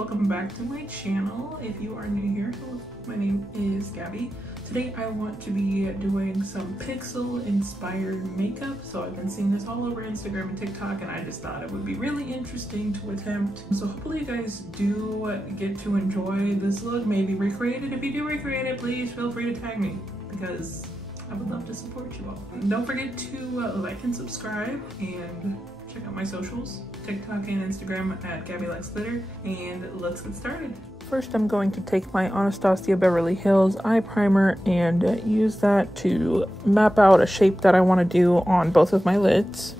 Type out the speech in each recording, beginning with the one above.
welcome back to my channel. If you are new here, hello, my name is Gabby. Today I want to be doing some pixel inspired makeup. So I've been seeing this all over Instagram and TikTok, and I just thought it would be really interesting to attempt. So hopefully you guys do get to enjoy this look, maybe recreate it. If you do recreate it, please feel free to tag me because I would love to support you all. And don't forget to like and subscribe and check out my socials, TikTok and Instagram at Gabby Likes Glitter, and let's get started. First, I'm going to take my Anastasia Beverly Hills eye primer and use that to map out a shape that I want to do on both of my lids.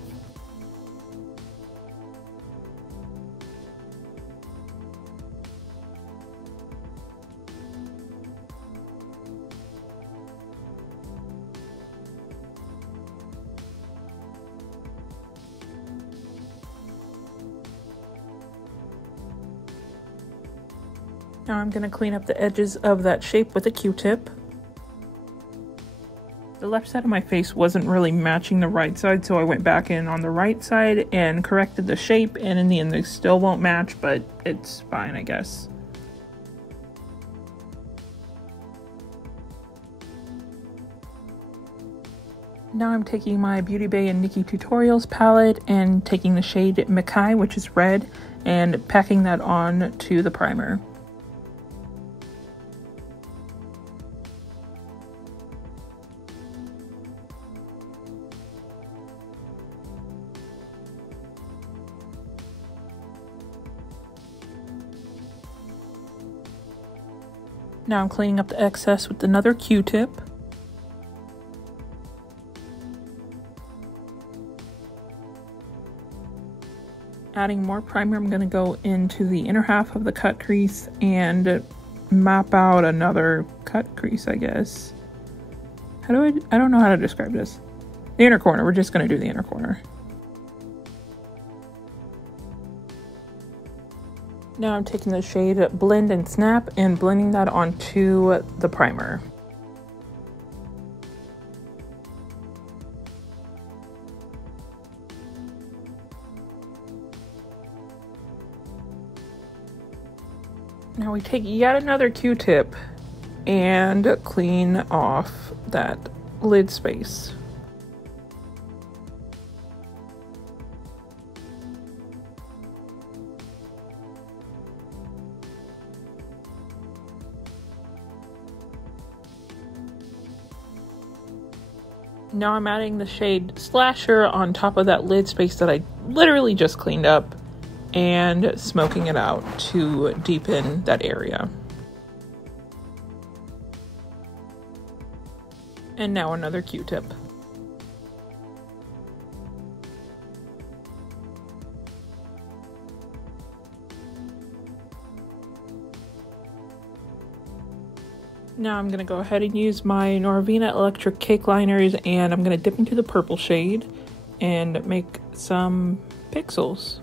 Now I'm going to clean up the edges of that shape with a Q-tip. The left side of my face wasn't really matching the right side, so I went back in on the right side and corrected the shape, and in the end they still won't match, but it's fine, I guess. Now I'm taking my Beauty Bay and Nikki Tutorials palette and taking the shade Makai, which is red, and packing that on to the primer. Now I'm cleaning up the excess with another Q-tip. Adding more primer, I'm going to go into the inner half of the cut crease and map out another cut crease, I guess. I don't know how to describe this. The inner corner, we're just going to do the inner corner. Now I'm taking the shade Blend and Snap and blending that onto the primer. Now we take yet another Q-tip and clean off that lid space. Now I'm adding the shade Slasher on top of that lid space that I literally just cleaned up and smoking it out to deepen that area. And now another Q-tip. Now I'm going to go ahead and use my Norvina Electric Cake Liners, and I'm going to dip into the purple shade and make some pixels.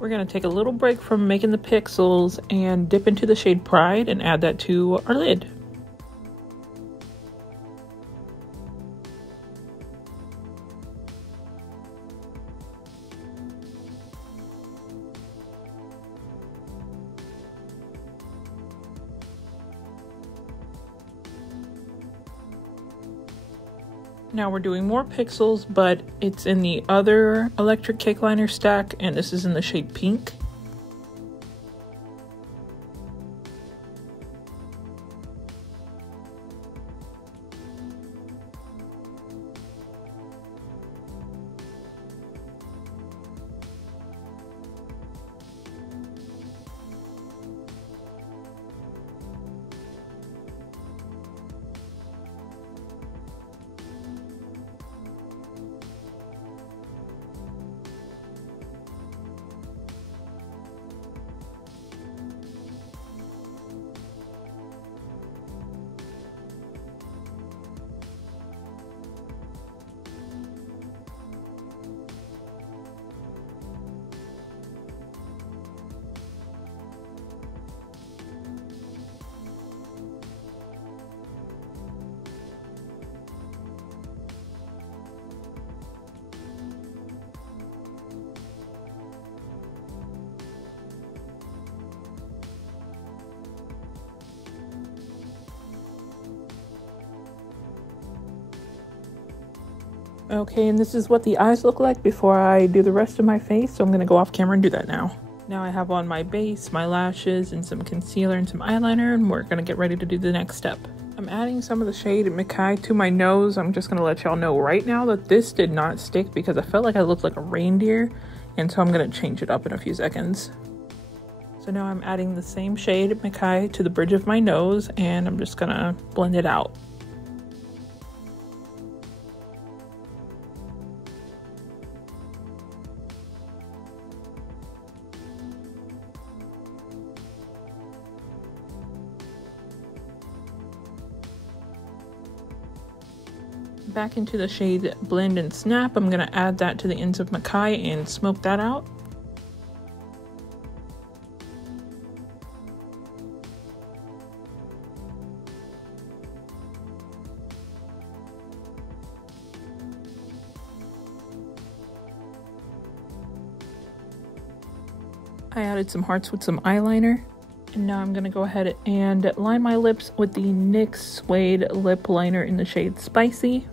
We're going to take a little break from making the pixels and dip into the shade Pride and add that to our lid. Now we're doing more pixels, but it's in the other electric cake liner stack, and this is in the shade Pink. Okay, and this is what the eyes look like before I do the rest of my face, so I'm going to go off camera and do that now. Now I have on my base, my lashes, and some concealer and some eyeliner, and we're going to get ready to do the next step. I'm adding some of the shade Makai to my nose. I'm just going to let y'all know right now that this did not stick because I felt like I looked like a reindeer, and so I'm going to change it up in a few seconds. So now I'm adding the same shade Makai to the bridge of my nose, and I'm just going to blend it out. Back into the shade Blend and Snap, I'm going to add that to the ends of Makai and smoke that out. I added some hearts with some eyeliner. And now I'm going to go ahead and line my lips with the NYX Suede Lip Liner in the shade Spicy.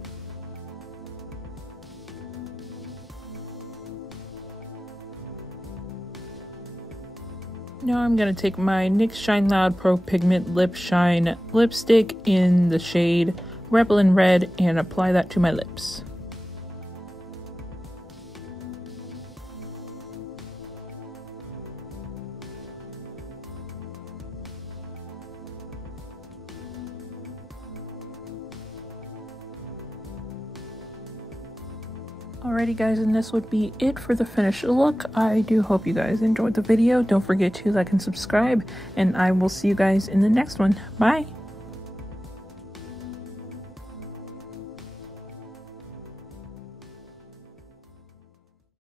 Now I'm going to take my NYX Shine Loud Pro Pigment Lip Shine lipstick in the shade Rebel in Red and apply that to my lips. Alrighty guys, and this would be it for the finished look. I do hope you guys enjoyed the video. Don't forget to like and subscribe, and I will see you guys in the next one. Bye!